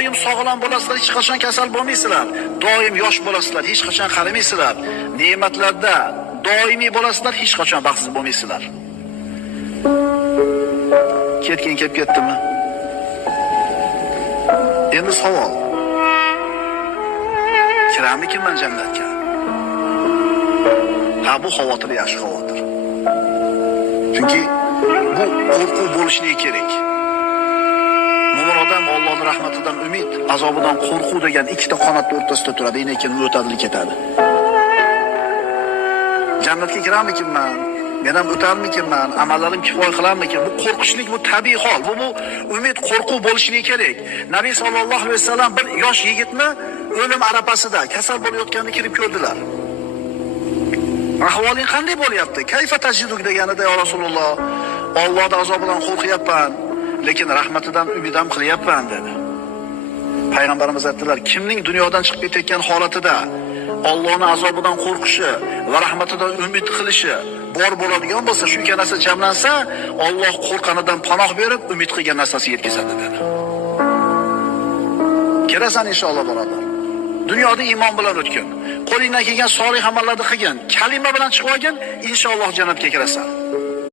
doim sog'lom bo'lasizlar, hech qachon kasal bo'lmaysizlar. Doim yosh bo'lasizlar, hech qachon qarimaysizlar. Ne'matlarda doimiy bo'lasizlar, hech qachon baxtsiz bo'lmaysizlar. Ketgan kelib ketdimi? Endi savol. Kiramikinman jannatga? Ha, bu xavotir yaxshi xavotir. Chunki bu qo'rquv bo'lishligi kerak. Mo'min odam Allohning rahmatidan umid, azobidan qo'rquv degan ikkita qanotning o'rtasida turadi, lekin o'tadi ketadi. Jannatga kiramikinman? Men ham o'tarmikinman? Amallarim kifoya qilarmikin? Bu qo'rqishlik, bu tabiiy hol. Bu umid, qo'rquv bo'lishligi kerak. Nabiy sallallohu alayhi vasallam bir yosh yigitni o'lim arafasida kasal bo'layotganini kirib ko'rdilar. Ahvoling qanday bo'lyapti? Kayfa tajiduk deganida ya Rasululloh, Allohning azobidan qo'rqyapman, lekin rahmatidan umid ham qilyapman dedi. Payg'ambarimiz aytdilar, kimning dunyodan chiqib ketayotgan holatida Allohning azobidan qo'rqishi va rahmatidan umid qilishi bor bo'ladigan bo'lsa, shu ikki narsa jamlansa, Alloh qo'rqqanidan panoh berib, umid qilgan narsasiga yetkazadi dedi. Kirasan inshaalloh birodar. Dunyoda iymon bilan o'tgin. Qo'lingdan kelgan solih amallarni qilgin. Kalima bilan chiqib olgin, inshaalloh jannatga kirasan.